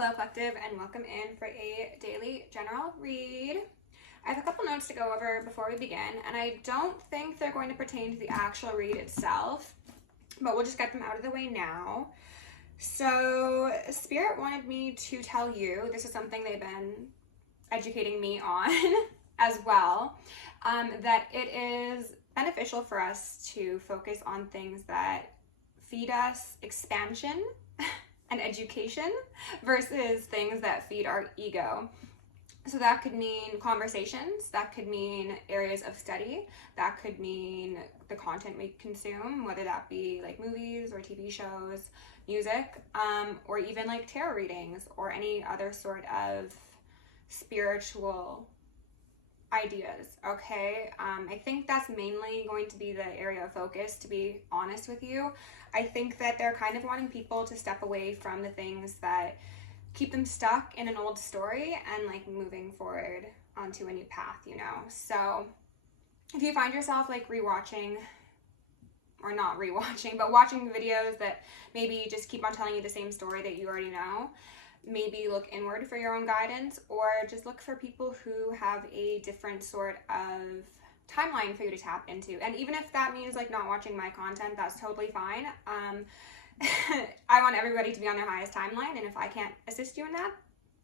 Hello Collective, and welcome in for a daily general read. I have a couple notes to go over before we begin, and I don't think they're going to pertain to the actual read itself, but we'll just get them out of the way now. So Spirit wanted me to tell you, this is something they've been educating me on as well, that it is beneficial for us to focus on things that feed us expansion and education versus things that feed our ego. So that could mean conversations, that could mean areas of study, that could mean the content we consume, whether that be like movies or TV shows, music, or even like tarot readings or any other sort of spiritual ideas, okay? I think that's mainly going to be the area of focus, to be honest with you. I think that they're kind of wanting people to step away from the things that keep them stuck in an old story and like moving forward onto a new path, you know? So if you find yourself like rewatching, or not rewatching, but watching videos that maybe just keep on telling you the same story that you already know, maybe look inward for your own guidance, or just look for people who have a different sort of timeline for you to tap into. And even if that means like not watching my content, that's totally fine. I want everybody to be on their highest timeline, and if I can't assist you in that,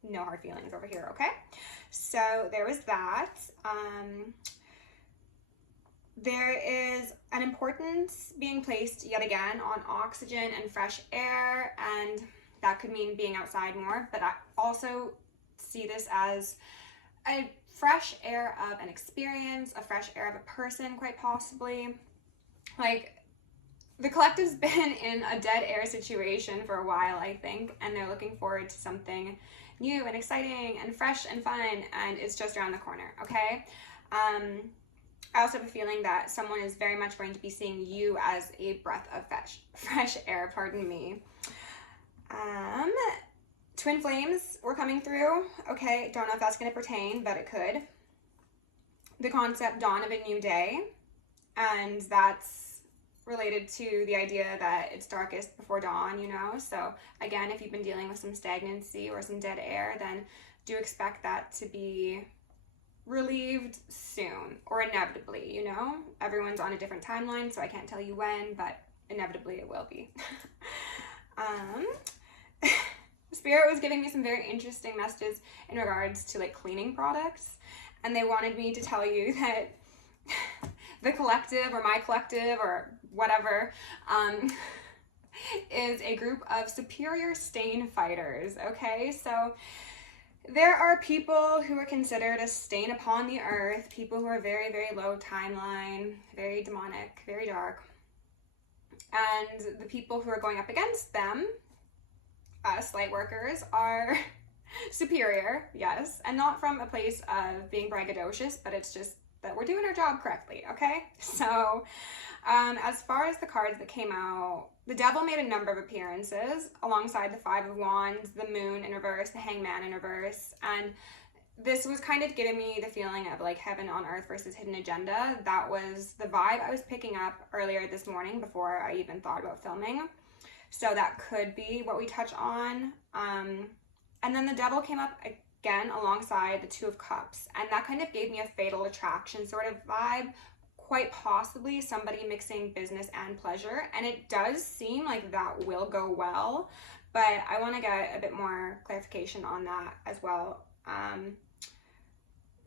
no hard feelings over here, okay? So there was that. There is an importance being placed yet again on oxygen and fresh air, and that could mean being outside more, but I also see this as a fresh air of an experience, a fresh air of a person, quite possibly. Like, the collective's been in a dead air situation for a while, I think, and they're looking forward to something new and exciting and fresh and fun, and it's just around the corner, okay? I also have a feeling that someone is very much going to be seeing you as a breath of fresh air, pardon me. Twin flames were coming through. Okay, don't know if that's going to pertain, but it could. The concept dawn of a new day, and that's related to the idea that it's darkest before dawn, you know? So again, if you've been dealing with some stagnancy or some dead air, then do expect that to be relieved soon, or inevitably, you know? Everyone's on a different timeline, so I can't tell you when, but inevitably it will be. Spirit was giving me some very interesting messages in regards to like cleaning products, and they wanted me to tell you that the collective, or my collective, or whatever, is a group of superior stain fighters, okay? So there are people who are considered a stain upon the earth, people who are very, very low timeline, very demonic, very dark, and the people who are going up against them, us light workers, are superior, yes, and not from a place of being braggadocious, but it's just that we're doing our job correctly, okay? So as far as the cards that came out, the Devil made a number of appearances alongside the Five of Wands, the Moon in reverse, the Hangman in reverse, and this was kind of giving me the feeling of like heaven on earth versus hidden agenda. That was the vibe I was picking up earlier this morning before I even thought about filming. So that could be what we touch on. And then the Devil came up again alongside the Two of Cups, and that kind of gave me a fatal attraction sort of vibe, quite possibly somebody mixing business and pleasure, and it does seem like that will go well, but I want to get a bit more clarification on that as well.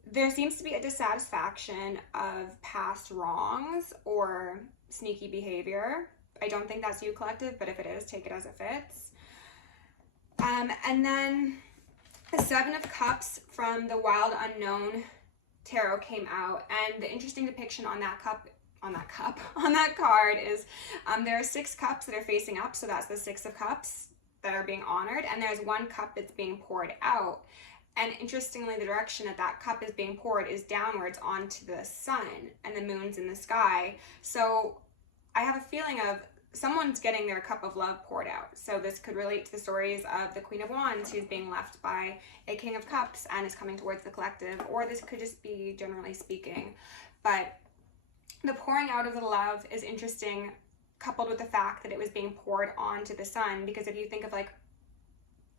There seems to be a dissatisfaction of past wrongs or sneaky behavior. I don't think that's you, collective, but if it is, take it as it fits. And then the Seven of Cups from the Wild Unknown Tarot came out, and the interesting depiction on that card is there are 6 cups that are facing up, so that's the 6 of Cups that are being honored, and there's 1 cup that's being poured out. And interestingly, the direction that that cup is being poured is downwards onto the sun, and the moon's in the sky. So I have a feeling of someone's getting their cup of love poured out. So this could relate to the stories of the Queen of Wands who's being left by a King of Cups and is coming towards the collective, or this could just be generally speaking. But the pouring out of the love is interesting, coupled with the fact that it was being poured onto the sun, because if you think of like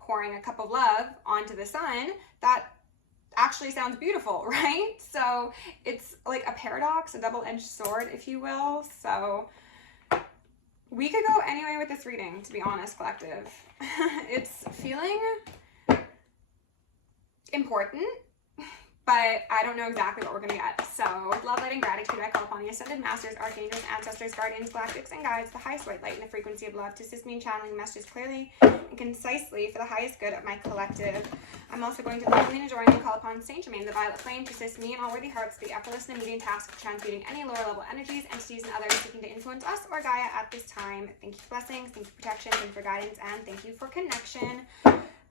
pouring a cup of love onto the sun, that actually sounds beautiful, right? So it's like a paradox, a double-edged sword, if you will. So we could go any way with this reading, to be honest, collective. It's feeling important, but I don't know exactly what we're going to get. So with love, light, and gratitude, I call upon the Ascended Masters, Archangels, Ancestors, Guardians, Galactics, and Guides, the highest white light and the frequency of love, to assist me in channeling messages clearly and concisely for the highest good of my collective. I'm also going to lovingly and adoringly call upon Saint Germain, the Violet Flame, to assist me and all worthy hearts the effortless and immediate task of transmuting any lower level energies, entities, and others seeking to influence us or Gaia at this time. Thank you for blessings, thank you for protection, thank you for guidance, and thank you for connection.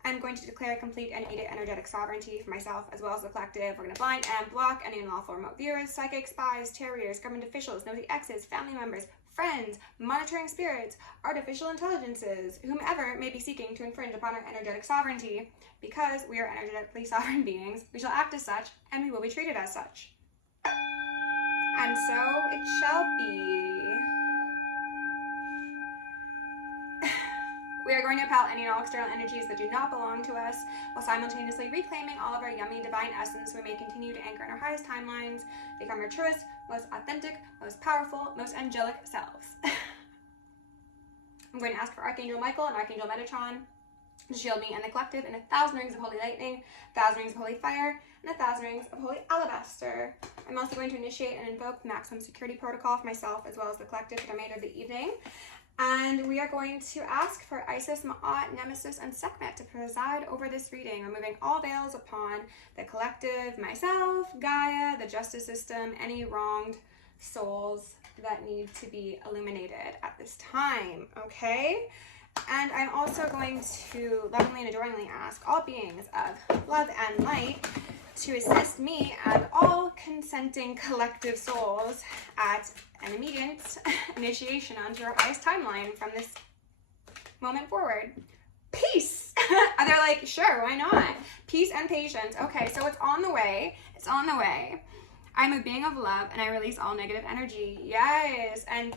I'm going to declare complete and immediate energetic sovereignty for myself as well as the collective. We're going to blind and block any unlawful remote viewers, psychics, spies, tarot readers, government officials, nosy exes, family members, friends, monitoring spirits, artificial intelligences, whomever may be seeking to infringe upon our energetic sovereignty. Because we are energetically sovereign beings, we shall act as such, and we will be treated as such. And so it shall be. We are going to repel any and all external energies that do not belong to us, while simultaneously reclaiming all of our yummy divine essence, so we may continue to anchor in our highest timelines, become our truest, most authentic, most powerful, most angelic selves. I'm going to ask for Archangel Michael and Archangel Metatron to shield me and the collective in 1,000 rings of holy lightning, 1,000 rings of holy fire, and 1,000 rings of holy alabaster. I'm also going to initiate and invoke the maximum security protocol for myself as well as the collective for the remainder of the evening. And we are going to ask for Isis, Ma'at, Nemesis, and Sekhmet to preside over this reading, removing all veils upon the collective, myself, Gaia, the justice system, any wronged souls that need to be illuminated at this time, okay? And I'm also going to lovingly and adoringly ask all beings of love and light to assist me and all consenting collective souls at an immediate initiation onto our highest timeline from this moment forward. Peace! And they're like, sure, why not? Peace and patience. Okay, so it's on the way. It's on the way. I'm a being of love and I release all negative energy. Yes. And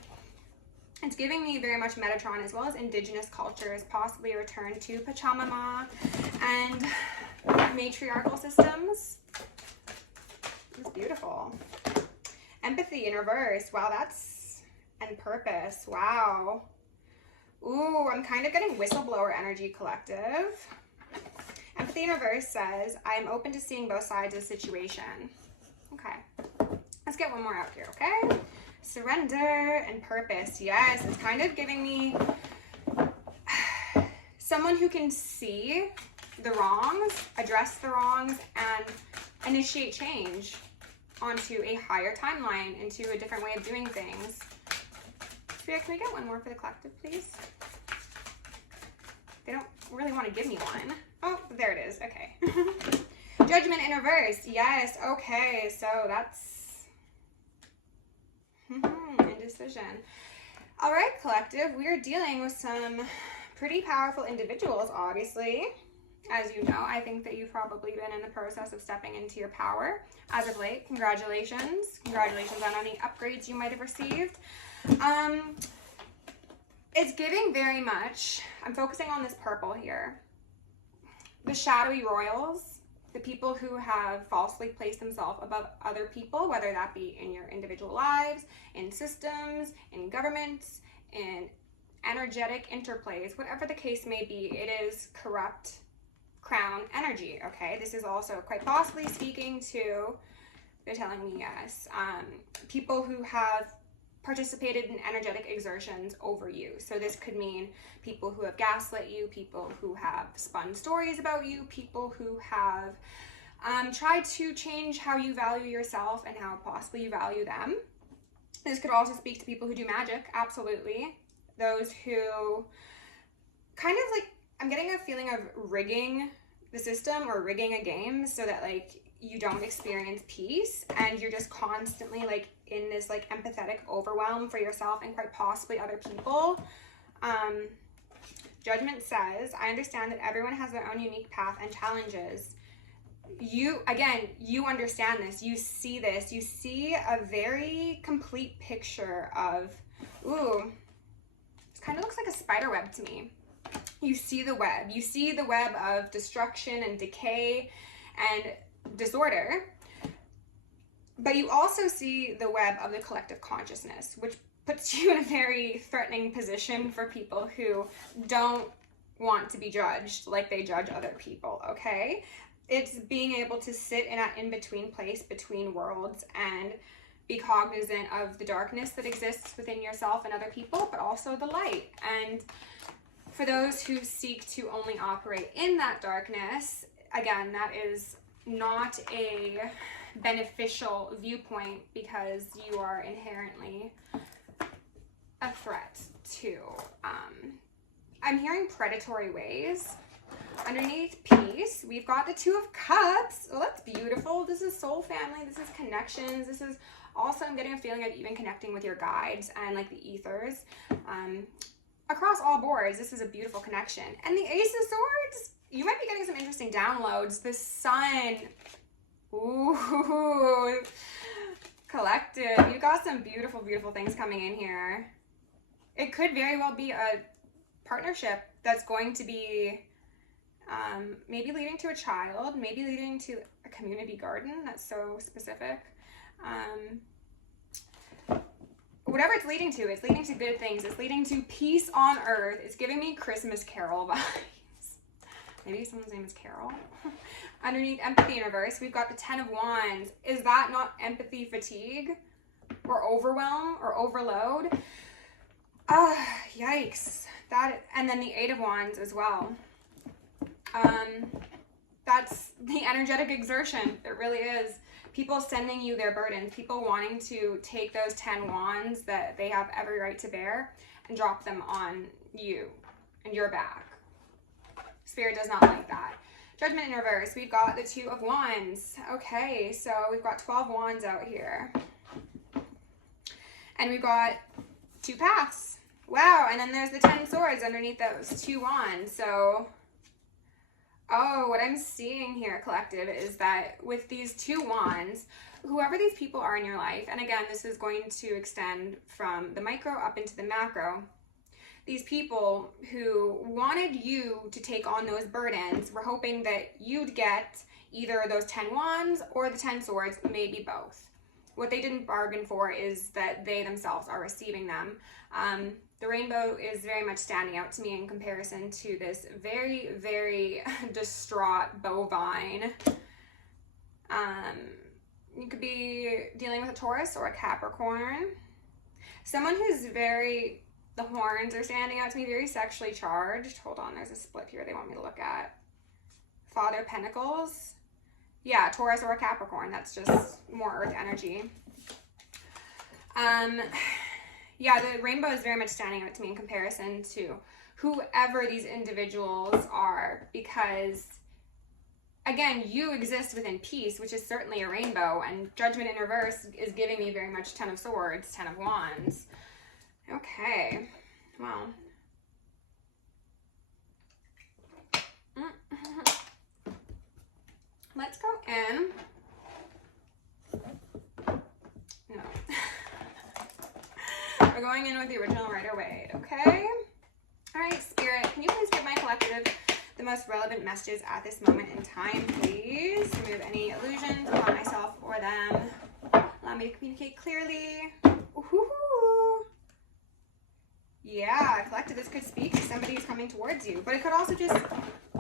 it's giving me very much Metatron as well as indigenous cultures, possibly a return to Pachamama and matriarchal systems. It's beautiful. Empathy in reverse. Wow, that's... And purpose. Wow. Ooh, I'm kind of getting whistleblower energy, collective. Empathy in reverse says, I am open to seeing both sides of the situation. Okay. Let's get one more out here, okay? Surrender and purpose. Yes, it's kind of giving me someone who can see the wrongs, address the wrongs, and initiate change onto a higher timeline, into a different way of doing things. Spirit, can we get one more for the collective, please? They don't really want to give me one. Oh, there it is. Okay. Judgment in reverse. Yes. Okay. So that's indecision. All right, collective. We are dealing with some pretty powerful individuals, obviously. As you know, I think that you've probably been in the process of stepping into your power as of late. Congratulations. Congratulations on any upgrades you might have received. It's giving very much, I'm focusing on this purple here, the shadowy royals, the people who have falsely placed themselves above other people, whether that be in your individual lives, in systems, in governments, in energetic interplays, whatever the case may be, it is corrupt crown energy, okay? This is also quite possibly speaking to, they're telling me yes, people who have participated in energetic exertions over you. So this could mean people who have gaslit you, people who have spun stories about you, people who have tried to change how you value yourself and how possibly you value them. This could also speak to people who do magic, absolutely. Those who kind of like, I'm getting a feeling of rigging the system or rigging a game so that like you don't experience peace and you're just constantly like in this like empathetic overwhelm for yourself and quite possibly other people. Judgment says, I understand that everyone has their own unique path and challenges. You understand this, you see this, you see a very complete picture of, ooh, this kind of looks like a spider web to me. You see the web. You see the web of destruction and decay and disorder. But you also see the web of the collective consciousness, which puts you in a very threatening position for people who don't want to be judged like they judge other people, okay? It's being able to sit in that in-between place between worlds and be cognizant of the darkness that exists within yourself and other people, but also the light. And for those who seek to only operate in that darkness, again, that is not a beneficial viewpoint because you are inherently a threat to, I'm hearing predatory ways. Underneath peace, we've got the Two of Cups. Oh, that's beautiful. This is soul family. This is connections. This is also, I'm getting a feeling of even connecting with your guides and like the ethers. Across all boards, this is a beautiful connection. And the Ace of Swords, you might be getting some interesting downloads. The Sun, ooh, collective. You've got some beautiful, beautiful things coming in here. It could very well be a partnership that's going to be maybe leading to a child, maybe leading to a community garden. That's so specific. Whatever it's leading to good things. It's leading to peace on earth. It's giving me Christmas Carol vibes. Maybe someone's name is Carol. Underneath empathy in reverse, we've got the Ten of Wands. Is that not empathy fatigue or overwhelm or overload? Yikes. And then the Eight of Wands as well. That's the energetic exertion. It really is. People sending you their burdens, people wanting to take those 10 wands that they have every right to bear and drop them on you and your back. Spirit does not like that. Judgment in reverse, we've got the Two of Wands. Okay, so we've got 12 wands out here. And we've got 2 paths. Wow, and then there's the 10 swords underneath those 2 wands. So, oh, what I'm seeing here, collective, is that with these 2 wands, whoever these people are in your life, and again, this is going to extend from the micro up into the macro, these people who wanted you to take on those burdens were hoping that you'd get either those 10 wands or the 10 swords, maybe both. What they didn't bargain for is that they themselves are receiving them. The rainbow is very much standing out to me in comparison to this very, very distraught bovine. You could be dealing with a Taurus or a Capricorn. Someone who's very, the horns are standing out to me, very sexually charged. Hold on, there's a split here they want me to look at. Father of Pentacles. Yeah, Taurus or a Capricorn. That's just more earth energy. Yeah, the rainbow is very much standing out to me in comparison to whoever these individuals are, because, again, you exist within peace, which is certainly a rainbow, and Judgment in reverse is giving me very much 10 of swords, 10 of wands. Okay, well. Let's go in. No. We're going in with the original Rider-Waite, okay? All right, Spirit, can you please give my collective the most relevant messages at this moment in time, please? Remove any illusions upon myself or them. Allow me to communicate clearly. Ooh. Yeah, collective, this could speak to somebody who's coming towards you, but it could also just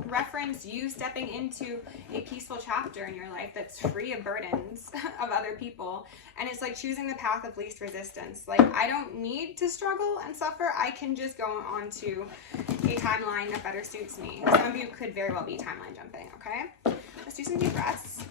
reference you stepping into a peaceful chapter in your life that's free of burdens of other people, and it's like choosing the path of least resistance. Like, I don't need to struggle and suffer. I can just go on to a timeline that better suits me. Some of you could very well be timeline jumping, okay? Let's do some deep breaths.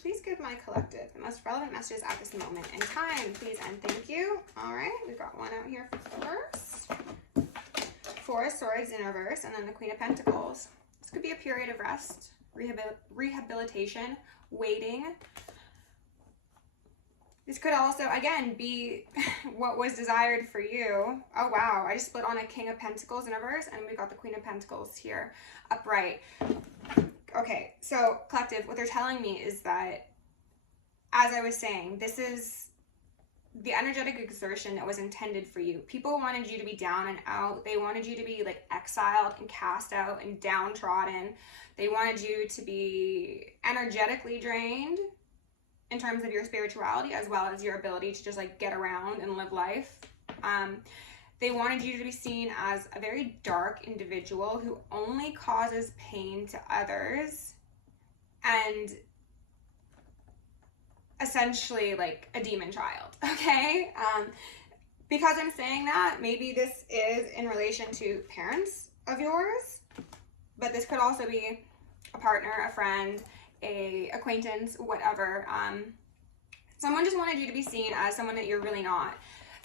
Please give my collective the most relevant messages at this moment in time, please and thank you. All right, we've got one out here first. 4 of Swords in reverse, and then the Queen of Pentacles. This could be a period of rest, rehabilitation, waiting. This could also, again, be what was desired for you. Oh, wow. I just split on a King of Pentacles in reverse, and we got the Queen of Pentacles here upright. Okay, so collective, what they're telling me is that, as I was saying, this is the energetic exertion that was intended for you. People wanted you to be down and out. They wanted you to be like exiled and cast out and downtrodden. They wanted you to be energetically drained in terms of your spirituality, as well as your ability to just like get around and live life. They wanted you to be seen as a very dark individual who only causes pain to others, and essentially like a demon child, okay? Because I'm saying that, maybe this is in relation to parents of yours, but this could also be a partner, a friend, a acquaintance, whatever. Someone just wanted you to be seen as someone that you're really not.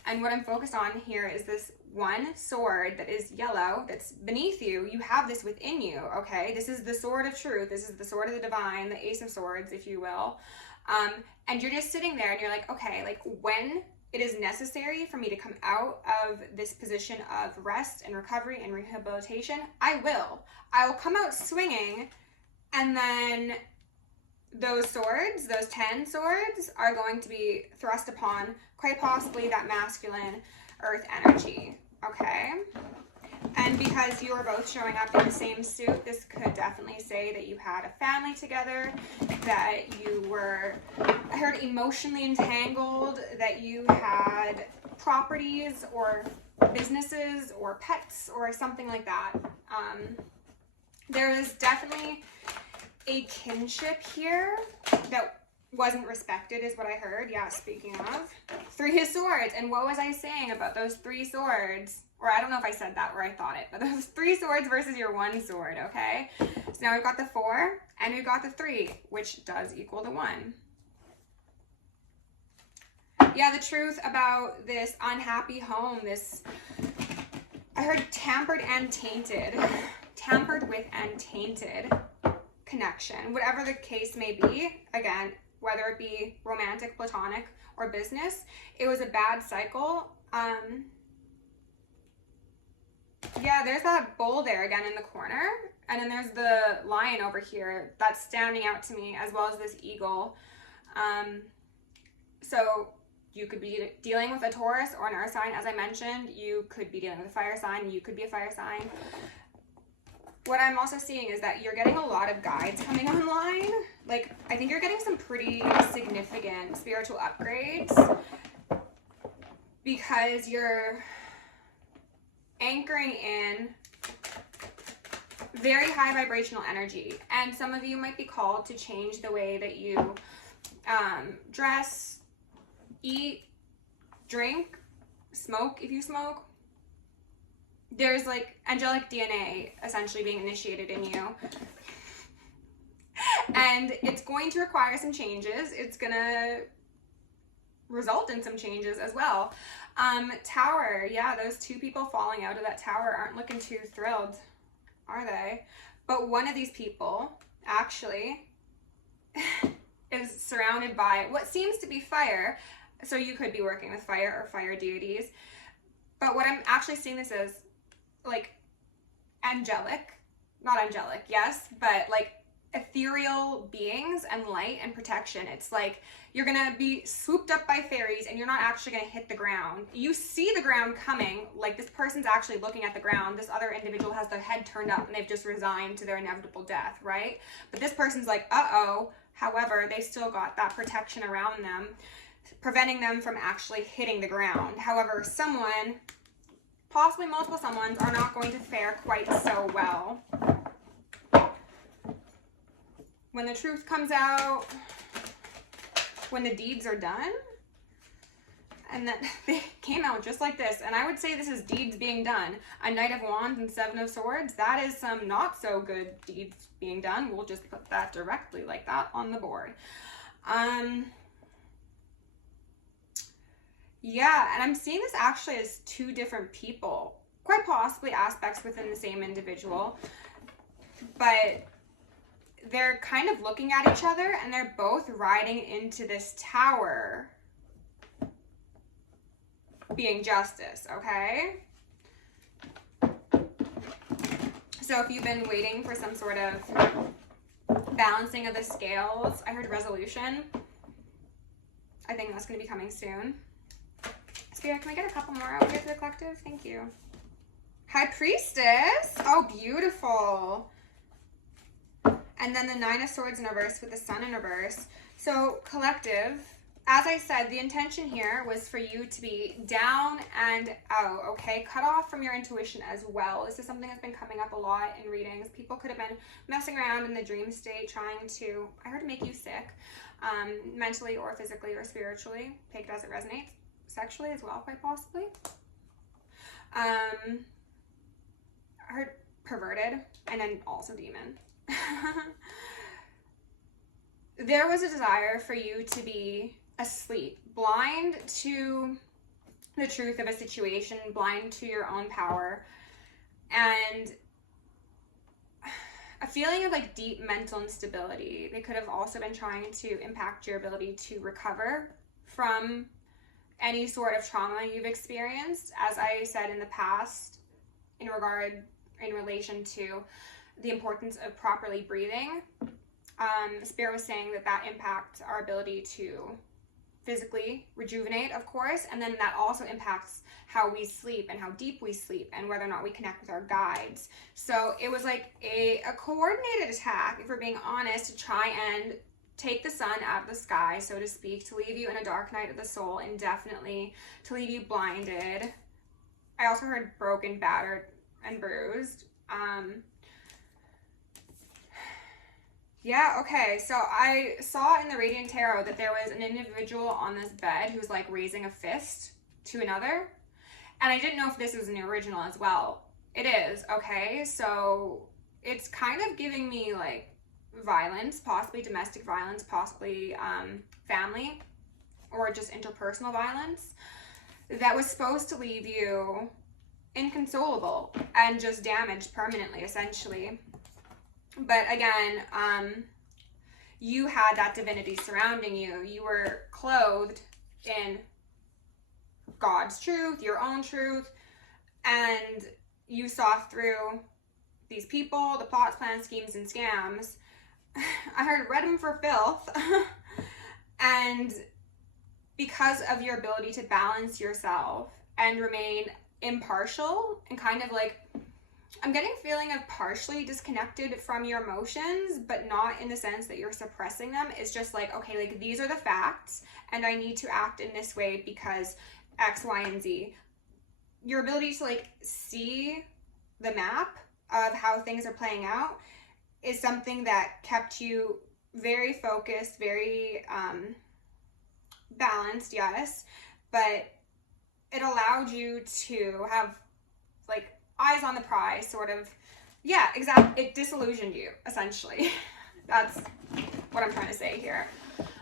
And what I'm focused on here is this one sword that is yellow that's beneath you. You have this within you, okay? This is the sword of truth. This is the sword of the divine, the Ace of Swords, if you will. And you're just sitting there and you're like, okay, like when it is necessary for me to come out of this position of rest and recovery and rehabilitation, I will come out swinging, and then those swords, those 10 swords, are going to be thrust upon quite possibly that masculine earth energy, okay? And because you are both showing up in the same suit, this could definitely say that you had a family together, that you were, I heard, emotionally entangled, that you had properties or businesses or pets or something like that. There is definitely a kinship here that wasn't respected, is what I heard. Yeah, speaking of. 3 of Swords. And what was I saying about those 3 swords? Or I don't know if I said that or I thought it, but those 3 swords versus your 1 sword, okay? So now we've got the 4 and we've got the 3, which does equal the 1. Yeah, the truth about this unhappy home, this, I heard tampered and tainted. Tampered with and tainted connection. Whatever the case may be, again, whether it be romantic, platonic, or business, it was a bad cycle. Yeah, there's that bull there again in the corner. And then there's the lion over here that's standing out to me, as well as this eagle. So you could be dealing with a Taurus or an earth sign, as I mentioned. You could be dealing with a fire sign. You could be a fire sign. What I'm also seeing is that you're getting a lot of guides coming online. Like, I think you're getting some pretty significant spiritual upgrades because you're anchoring in very high vibrational energy. And some of you might be called to change the way that you dress, eat, drink, smoke if you smoke. There's like angelic DNA essentially being initiated in you. And it's going to require some changes. It's going to result in some changes as well. Tower, yeah, those 2 people falling out of that tower aren't looking too thrilled, are they? But one of these people actually is surrounded by what seems to be fire. So you could be working with fire or fire deities. But what I'm actually seeing this as, like, angelic, not angelic, yes, but like ethereal beings and light and protection. It's like you're gonna be swooped up by fairies and you're not actually gonna hit the ground. You see the ground coming, like this person's actually looking at the ground. This other individual has their head turned up and they've just resigned to their inevitable death, right? But this person's like, uh-oh. However, they still got that protection around them, preventing them from actually hitting the ground. However, someone, possibly multiple someones, are not going to fare quite so well. When the truth comes out, when the deeds are done, and then they came out just like this. And I would say this is deeds being done. A Knight of Wands and 7 of Swords, that is some not so good deeds being done. We'll just put that directly like that on the board. Yeah, and I'm seeing this actually as 2 different people, quite possibly aspects within the same individual, but they're kind of looking at each other and they're both riding into this tower being justice, okay? So if you've been waiting for some sort of balancing of the scales, I heard resolution. I think that's going to be coming soon. Spirit, can we get a couple more out here to the collective? Thank you. High Priestess. Oh, beautiful. And then the Nine of Swords in reverse with the Sun in reverse. So collective, as I said, the intention here was for you to be down and out, okay? Cut off from your intuition as well. This is something that's been coming up a lot in readings. People could have been messing around in the dream state trying to, I heard, make you sick, mentally or physically or spiritually. Take it as it resonates. Sexually as well, quite possibly. I heard perverted and then also demon. There was a desire for you to be asleep, blind to the truth of a situation, blind to your own power, and a feeling of like deep mental instability. They could have also been trying to impact your ability to recover from any sort of trauma you've experienced. As I said in the past, in relation to the importance of properly breathing, Spirit was saying that impacts our ability to physically rejuvenate, of course, and then that also impacts how we sleep and how deep we sleep and whether or not we connect with our guides. So it was like a coordinated attack, if we're being honest, to try and take the sun out of the sky, so to speak, to leave you in a dark night of the soul indefinitely, to leave you blinded. I also heard broken, battered, and bruised. Yeah, okay, so I saw in the Radiant Tarot that there was an individual on this bed who's like raising a fist to another, and I didn't know if this was an original as well. It is, okay, so it's kind of giving me like violence, possibly domestic violence, possibly family or just interpersonal violence that was supposed to leave you inconsolable and just damaged permanently, essentially. But again, you had that divinity surrounding you. You were clothed in God's truth, your own truth, and you saw through these people, the plots, plans, schemes, and scams. I heard read them for filth. And because of your ability to balance yourself and remain impartial and kind of like, I'm getting a feeling of partially disconnected from your emotions, but not in the sense that you're suppressing them. It's just like, okay, like these are the facts and I need to act in this way because X, Y, and Z. Your ability to like see the map of how things are playing out is something that kept you very focused, very balanced, yes, but it allowed you to have like eyes on the prize, sort of. Yeah, exactly. It disillusioned you, essentially. That's what I'm trying to say here.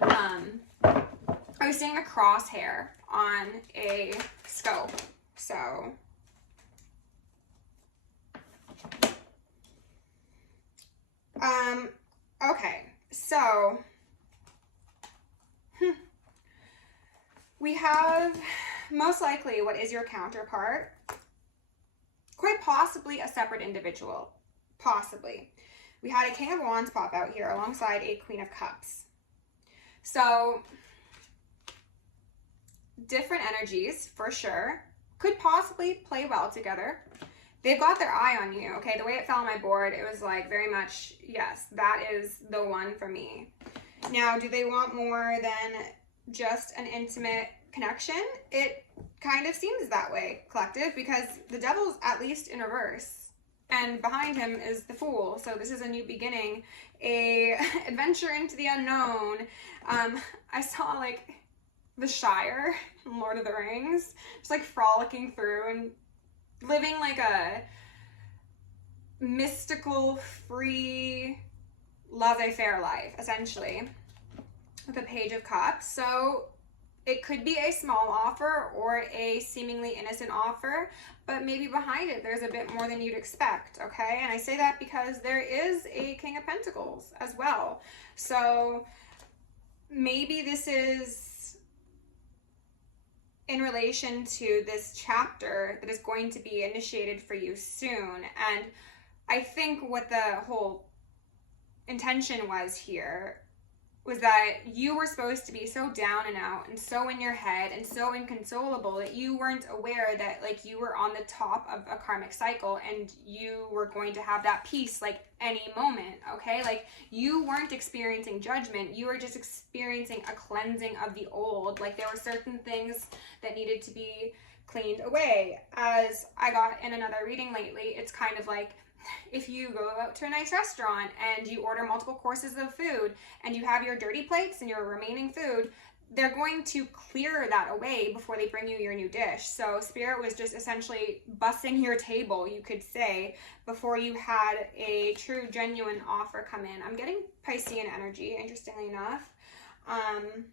I was seeing a crosshair on a scope, so okay, so we have most likely what is your counterpart, quite possibly a separate individual, possibly. We had a King of Wands pop out here alongside a Queen of Cups. So different energies for sure, could possibly play well together. They've got their eye on you, okay? The way it fell on my board, it was like very much, yes, that is the one for me. Now, do they want more than just an intimate connection? It kind of seems that way, collective, because the Devil's at least in reverse, and behind him is the Fool. So this is a new beginning, a adventure into the unknown. I saw like the Shire in Lord of the Rings, just like frolicking through and living like a mystical, free, laissez-faire life, essentially, with a Page of Cups. So it could be a small offer or a seemingly innocent offer, but maybe behind it there's a bit more than you'd expect, okay? And I say that because there is a King of Pentacles as well. So maybe this is in relation to this chapter that is going to be initiated for you soon. And I think what the whole intention was here was that you were supposed to be so down and out and so in your head and so inconsolable that you weren't aware that like you were on the top of a karmic cycle and you were going to have that peace like any moment, okay? Like you weren't experiencing judgment, you were just experiencing a cleansing of the old. Like there were certain things that needed to be cleaned away. As I got in another reading lately, it's kind of like if you go out to a nice restaurant and you order multiple courses of food and you have your dirty plates and your remaining food, they're going to clear that away before they bring you your new dish. So Spirit was just essentially bussing your table, you could say, before you had a true, genuine offer come in. I'm getting Piscean energy, interestingly enough. I'm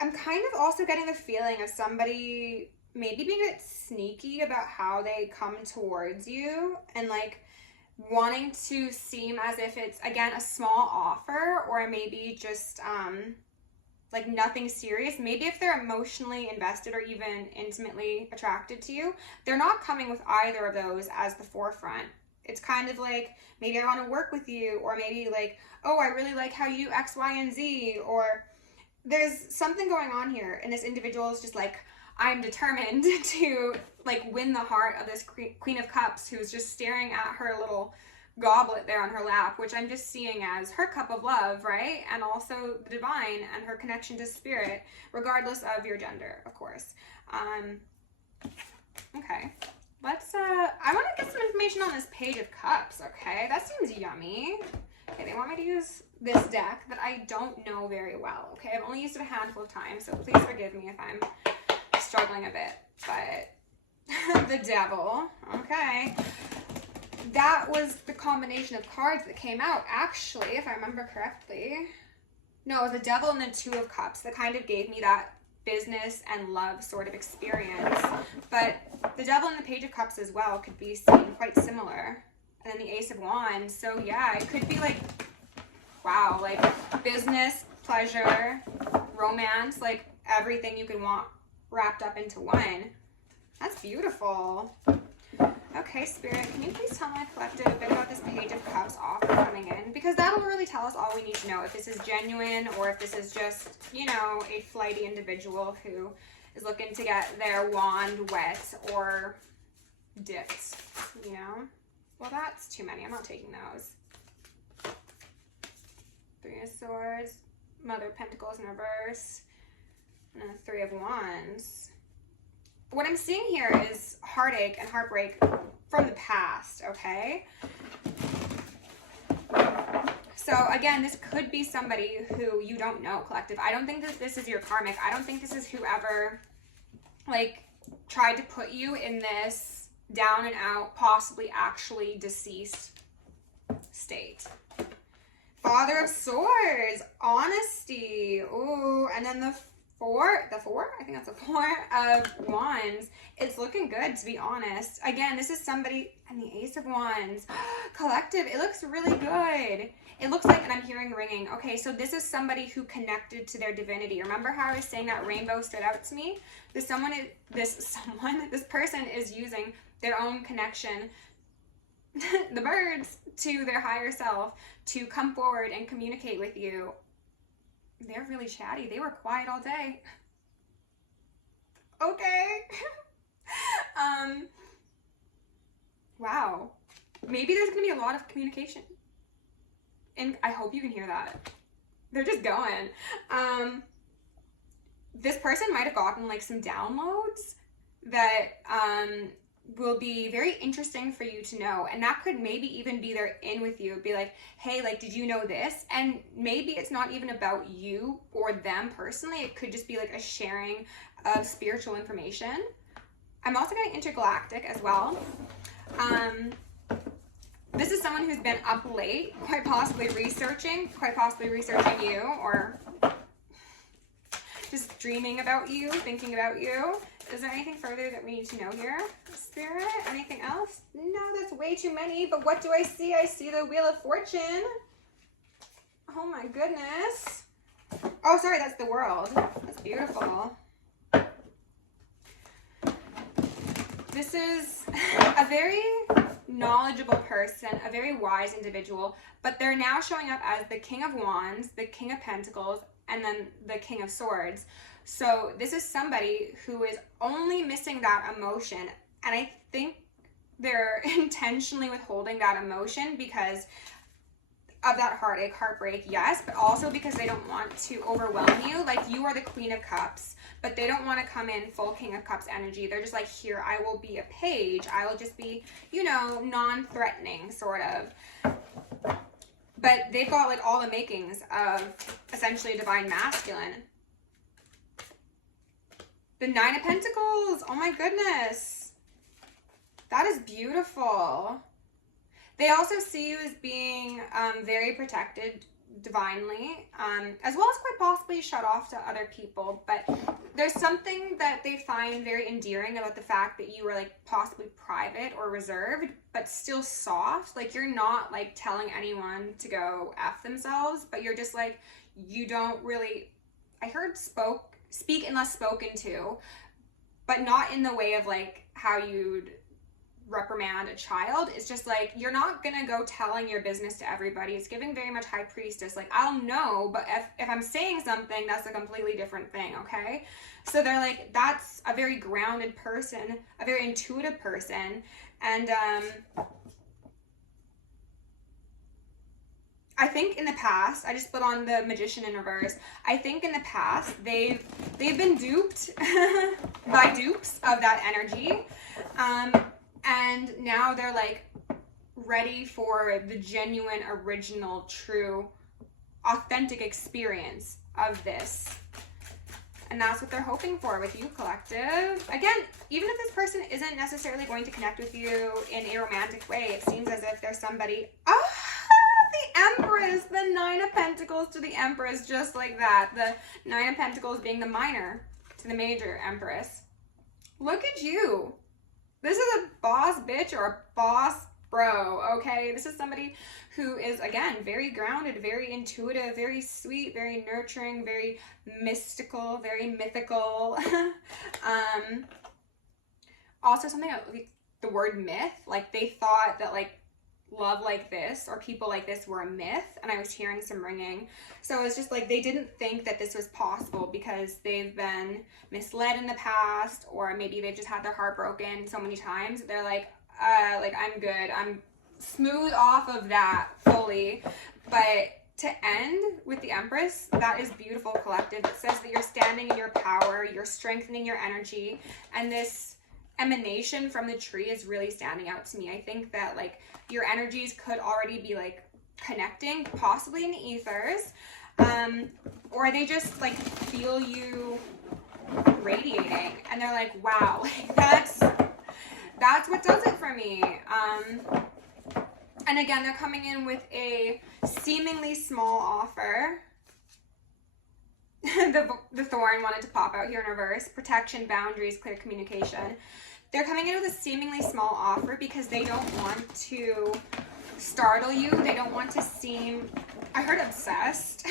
kind of also getting the feeling of somebody maybe being a bit sneaky about how they come towards you and like wanting to seem as if it's, again, a small offer or maybe just like nothing serious. Maybe if they're emotionally invested or even intimately attracted to you, they're not coming with either of those as the forefront. It's kind of like, maybe I want to work with you, or maybe like, oh, I really like how you do X, Y, and Z, or there's something going on here and this individual is just like, I'm determined to like win the heart of this Queen of Cups who's just staring at her little goblet there on her lap, which I'm just seeing as her cup of love, right? And also the divine and her connection to spirit, regardless of your gender, of course. Okay, let's, I want to get some information on this Page of Cups, okay? That seems yummy. Okay, they want me to use this deck that I don't know very well, okay? I've only used it a handful of times, so please forgive me if I'm struggling a bit, but the Devil, okay. That was the combination of cards that came out, actually, if I remember correctly. No, it was the Devil and the Two of Cups that kind of gave me that business and love sort of experience. But the Devil and the Page of Cups as well could be seen quite similar. And then the Ace of Wands. So yeah, it could be like, wow, like business, pleasure, romance, like everything you could want wrapped up into one. That's beautiful. Okay, Spirit, can you please tell my collective a bit about this Page of Cups offer coming in? Because that'll really tell us all we need to know, if this is genuine or if this is just, you know, a flighty individual who is looking to get their wand wet or dipped, you know? Well, that's too many. I'm not taking those. Three of Swords, Mother of Pentacles in reverse, and then Three of Wands. What I'm seeing here is heartache and heartbreak from the past, okay? So again, this could be somebody who you don't know, collective. I don't think that this is your karmic. I don't think this is whoever like tried to put you in this down and out, possibly actually deceased state. Father of Swords, honesty. Ooh, and then the four, I think that's a Four of Wands. It's looking good, to be honest. Again, this is somebody, and the Ace of Wands. Collective, it looks really good. It looks like, and I'm hearing ringing. Okay, so this is somebody who connected to their divinity. Remember how I was saying that rainbow stood out to me? This person is using their own connection, the birds, to their higher self to come forward and communicate with you. They're really chatty. They were quiet all day. Okay. Wow. Maybe there's going to be a lot of communication. And I hope you can hear that. They're just going. This person might have gotten like some downloads that will be very interesting for you to know, and that could maybe even be their in with you. It'd be like, hey, like, did you know this? And maybe it's not even about you or them personally. It could just be like a sharing of spiritual information. I'm also getting intergalactic as well. This is someone who's been up late, quite possibly researching you, or just dreaming about you, thinking about you. Is there anything further that we need to know here, Spirit? Anything else? No, that's way too many. But what do I see? I see the Wheel of Fortune. Oh my goodness. Oh, sorry, that's the World. That's beautiful. This is a very knowledgeable person, a very wise individual, but they're now showing up as the King of Wands, the King of Pentacles, and then the King of Swords. So this is somebody who is only missing that emotion, and I think they're intentionally withholding that emotion because of that heartache, heartbreak, yes, but also because they don't want to overwhelm you. Like, you are the Queen of Cups, but they don't want to come in full King of Cups energy. They're just like, here, I will be a page. I will just be, you know, non-threatening, sort of. But they've got, like, all the makings of essentially a divine masculine. The Nine of Pentacles. Oh, my goodness. That is beautiful. They also see you as being very protected divinely, as well as quite possibly shut off to other people. But there's something that they find very endearing about the fact that you are, like, possibly private or reserved, but still soft. Like, you're not, like, telling anyone to go F themselves, but you're just, like, you don't really, I heard speak unless spoken to, but not in the way of, like, how you'd reprimand a child. It's just like, you're not gonna go telling your business to everybody. It's giving very much High Priestess, like, I'll know, but if I'm saying something, that's a completely different thing, okay? So they're like, that's a very grounded person, a very intuitive person, and I think in the past, I just put on the Magician in reverse, I think in the past they've been duped by dupes of that energy, and now they're, like, ready for the genuine, original, true, authentic experience of this. And that's what they're hoping for with you, collective. Again, even if this person isn't necessarily going to connect with you in a romantic way, it seems as if there's somebody... Oh, the Empress! The Nine of Pentacles to the Empress, just like that. The Nine of Pentacles being the minor to the major Empress. Look at you. This is a boss bitch or a boss bro, okay? This is somebody who is, again, very grounded, very intuitive, very sweet, very nurturing, very mystical, very mythical. Also something like the word myth, like they thought that, like, love like this or people like this were a myth, and I was hearing some ringing. So it's just like they didn't think that this was possible because they've been misled in the past, or maybe they've just had their heart broken so many times. They're like I'm good, I'm smooth off of that fully. But to end with the Empress, that is beautiful, collective. It says that you're standing in your power, you're strengthening your energy, and this emanation from the tree is really standing out to me. I think that, like, your energies could already be, like, connecting, possibly in the ethers, or they just, like, feel you radiating, and they're like, wow, like, that's what does it for me. And again, they're coming in with a seemingly small offer. The Thorn wanted to pop out here in reverse. Protection, boundaries, clear communication. They're coming in with a seemingly small offer because they don't want to startle you. They don't want to seem, I heard obsessed.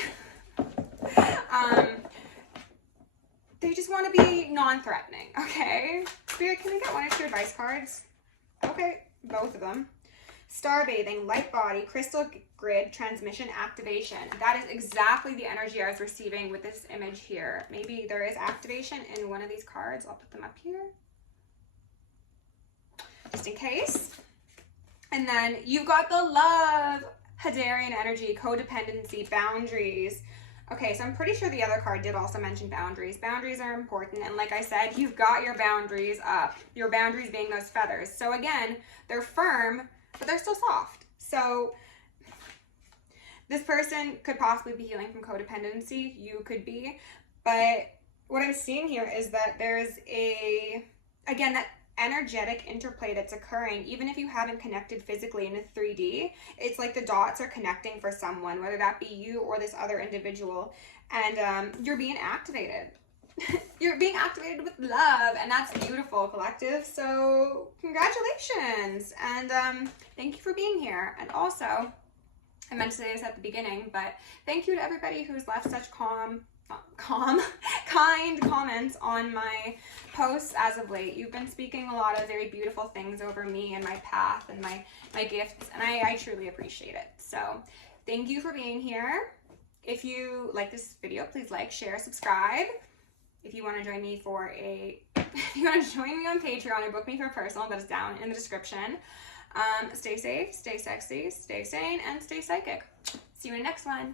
They just want to be non-threatening, okay? Spirit, can I get one or two advice cards? Okay, both of them. Star bathing, light body, crystal grid, transmission, activation. That is exactly the energy I was receiving with this image here. Maybe there is activation in one of these cards. I'll put them up here, just in case. And then you've got the love, Hadarian energy, codependency, boundaries. Okay, so I'm pretty sure the other card did also mention boundaries. Boundaries are important, and like I said, you've got your boundaries up. Your boundaries being those feathers. So again, they're firm, but they're still soft. So this person could possibly be healing from codependency. You could be. But what I'm seeing here is that there's again, that energetic interplay that's occurring. Even if you haven't connected physically in a 3D, it's like the dots are connecting for someone, whether that be you or this other individual. And you're being activated. You're being activated with love, and that's beautiful, collective. So congratulations, and thank you for being here. And also, I meant to say this at the beginning, but thank you to everybody who's left such kind comments on my posts as of late. You've been speaking a lot of very beautiful things over me and my path and my gifts, and I truly appreciate it. So thank you for being here. If you like this video, please like, share, subscribe. If you want to join me on Patreon or book me for personal, that is down in the description. Stay safe, stay sexy, stay sane, and stay psychic. See you in the next one.